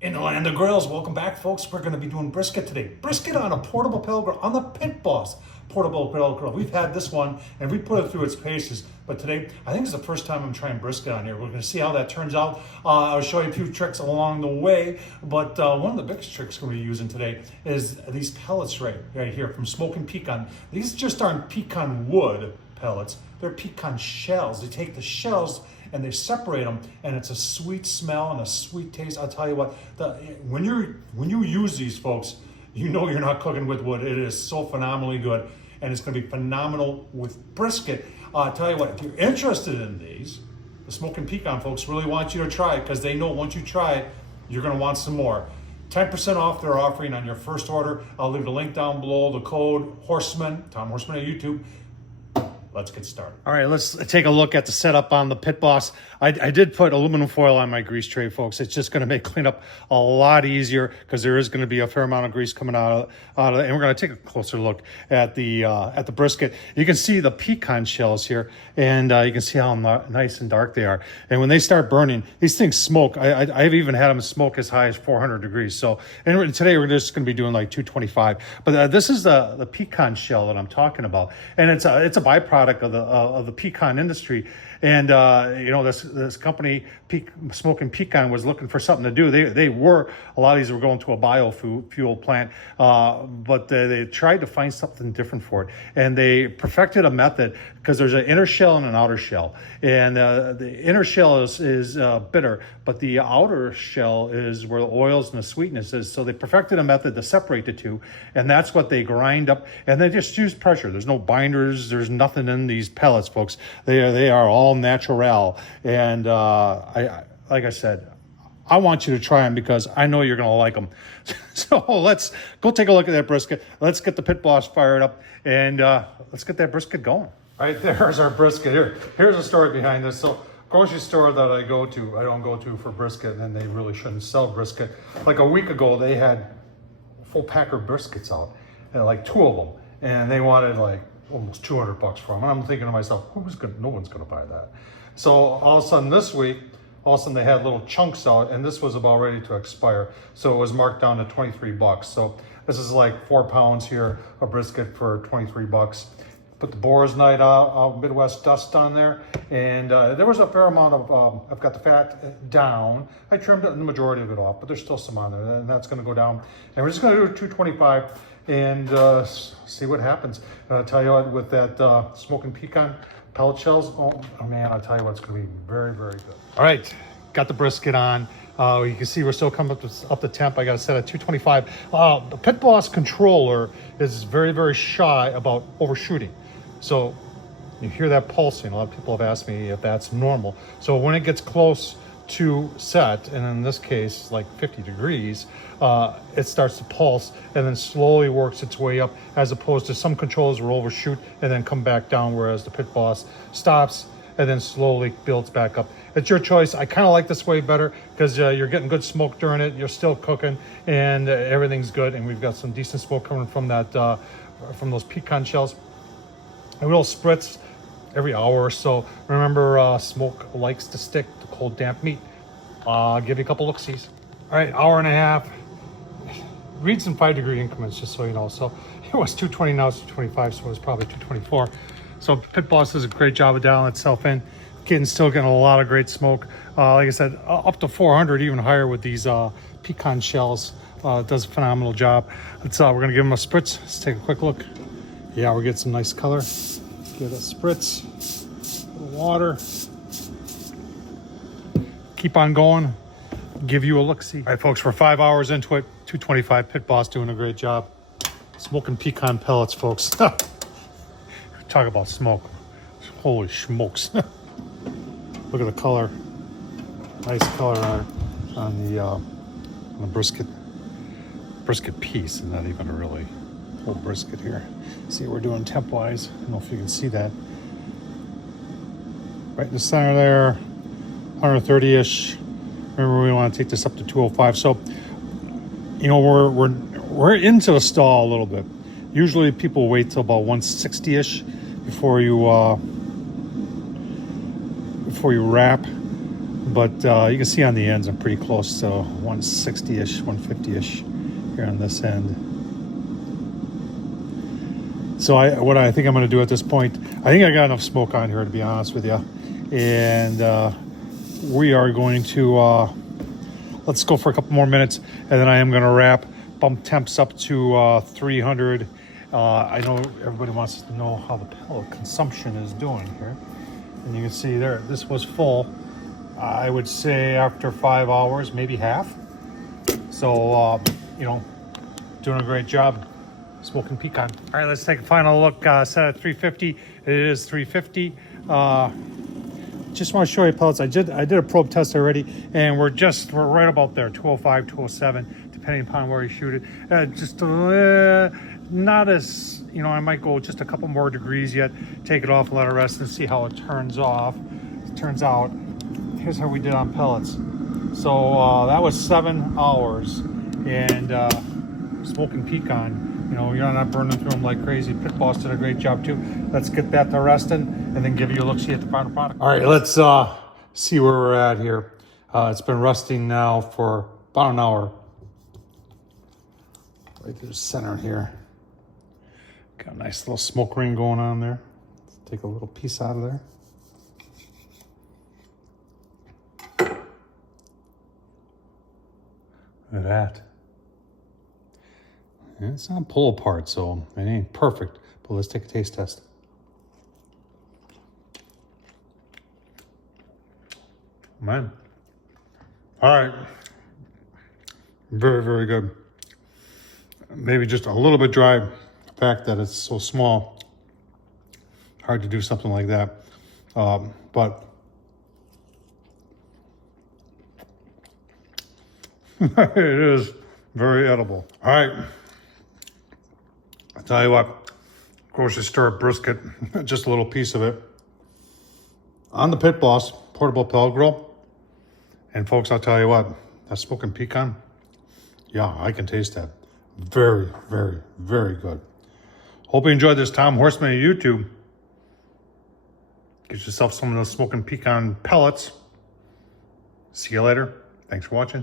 In the land of grills, welcome back, folks. We're going to be doing brisket today. Brisket on a portable pellet grill, on the Pit Boss portable pellet grill. We've had this one and we put it through its paces, but today I think it's the first time I'm trying brisket on here. We're going to see how that turns out. I'll show you a few tricks along the way, but one of the biggest tricks we're going to be using today is these pellets right here from Smokin Pecan. These just aren't pecan wood pellets, they're pecan shells. They take the shells and they separate them, and it's a sweet smell and a sweet taste. I'll tell you what, when you use these, folks, you know you're not cooking with wood. It is so phenomenally good, and it's going to be phenomenal with brisket. I'll tell you what, if you're interested in these, the Smokin Pecan folks really want you to try it, because they know once you try it, you're going to want some more. 10% off they're offering on your first order. I'll leave the link down below, the code Horsman, Tom Horsman on YouTube. Let's get started. All right, let's take a look at the setup on the Pit Boss. I did put aluminum foil on my grease tray, folks. It's just going to make cleanup a lot easier, because there is going to be a fair amount of grease coming out of it. And we're going to take a closer look at the brisket. You can see the pecan shells here, and you can see how nice and dark they are. And when they start burning, these things smoke. I've even had them smoke as high as 400 degrees. So, and today we're just going to be doing like 225. But this is the pecan shell that I'm talking about, and it's a byproduct of the pecan industry. And you know, this company Smokin Pecan was looking for something to do. A lot of these were going to a biofuel plant, but they tried to find something different for it, and they perfected a method, because there's an inner shell and an outer shell, and the inner shell is bitter, but the outer shell is where the oils and the sweetness is. So they perfected a method to separate the two, and that's what they grind up, and they just use pressure. There's no binders, there's nothing in these pellets, folks. They are all natural, and like I said, I want you to try them, because I know you're going to like them. So let's go take a look at that brisket. Let's get the Pit Boss fired up, and let's get that brisket going. All right, there's our brisket. Here's the story behind this. So, grocery store that I don't go to for brisket, and they really shouldn't sell brisket. Like a week ago, they had a full pack of briskets out, and like 2 of them, and they wanted like almost $200 for them. And I'm thinking to myself, no one's gonna buy that. So all of a sudden this week, they had little chunks out, and this was about ready to expire. So it was marked down to 23 bucks. So this is like 4 pounds here, a brisket for 23 bucks. Put the Boar's Night Midwest dust on there, and there was a fair amount of, I've got the fat down. I trimmed the majority of it off, but there's still some on there, and that's gonna go down. And we're just gonna do 225 and see what happens. And I'll tell you what, with that Smokin Pecan pellet shells, oh man, I'll tell you what, it's gonna be very, very good. All right, got the brisket on. You can see we're still coming up the temp. I got it set at 225. The Pit Boss controller is very, very shy about overshooting. So you hear that pulsing. A lot of people have asked me if that's normal. So when it gets close to set, and in this case like 50 degrees, it starts to pulse and then slowly works its way up, as opposed to some controllers will overshoot and then come back down, whereas the Pit Boss stops and then slowly builds back up. It's your choice. I kind of like this way better, because you're getting good smoke during it, you're still cooking, and everything's good, and we've got some decent smoke coming from that from those pecan shells. And we'll spritz every hour or so. Remember, smoke likes to stick to cold, damp meat. I'll give you a couple look-sees. All right, hour and a half. Read some 5-degree increments, just so you know. So it was 220, now it's 225, so it's probably 224. So Pit Boss does a great job of dialing itself in. Still getting a lot of great smoke. Like I said, up to 400, even higher with these pecan shells. Does a phenomenal job. We're gonna give them a spritz. Let's take a quick look. Yeah, we're getting some nice color. Give it a spritz. A little water. Keep on going. Give you a look-see. All right, folks, we're 5 hours into it. 225, Pit Boss doing a great job. Smokin Pecan pellets, folks. Talk about smoke. Holy smokes. Look at the color. Nice color on the brisket piece, and not even a really whole brisket here. See what we're doing temp-wise. I don't know if you can see that. Right in the center there, 130-ish. Remember, we want to take this up to 205. So, you know, we're into the stall a little bit. Usually people wait till about 160-ish before you wrap. But you can see on the ends, I'm pretty close to 160-ish, 150-ish here on this end. So what I think I'm going to do at this point, I think I got enough smoke on here, to be honest with you. And we are going to, let's go for a couple more minutes, and then I am going to wrap, bump temps up to 300. I know everybody wants to know how the pellet consumption is doing here. And you can see there, this was full. I would say after 5 hours, maybe half. So, you know, doing a great job. Smoking Pecan. All right, let's take a final look. Set at 350. It is 350. Just want to show you pellets. I did a probe test already, and we're right about there, 205, 207, depending upon where you shoot it. Just not as, you know, I might go just a couple more degrees yet. Take it off, let it rest, and see how it turns off. It turns out. Here's how we did on pellets. So that was 7 hours, and Smoking Pecan. You know, you're not burning through them like crazy. Pit Boss did a great job too. Let's get that to resting and then give you a look-see at the final product. All right, let's see where we're at here. It's been resting now for about an hour. Right through the center here. Got a nice little smoke ring going on there. Let's take a little piece out of there. Look at that. And it's not pull apart, so it ain't perfect. But let's take a taste test. Man. All right. Very, very good. Maybe just a little bit dry. The fact that it's so small. Hard to do something like that. But it is very edible. All right. I'll tell you what, grocery store brisket, just a little piece of it. On the Pit Boss portable pellet grill. And folks, I'll tell you what, that Smokin Pecan, yeah, I can taste that. Very, very, very good. Hope you enjoyed this. Tom Horsman on YouTube. Get yourself some of those Smokin Pecan pellets. See you later. Thanks for watching.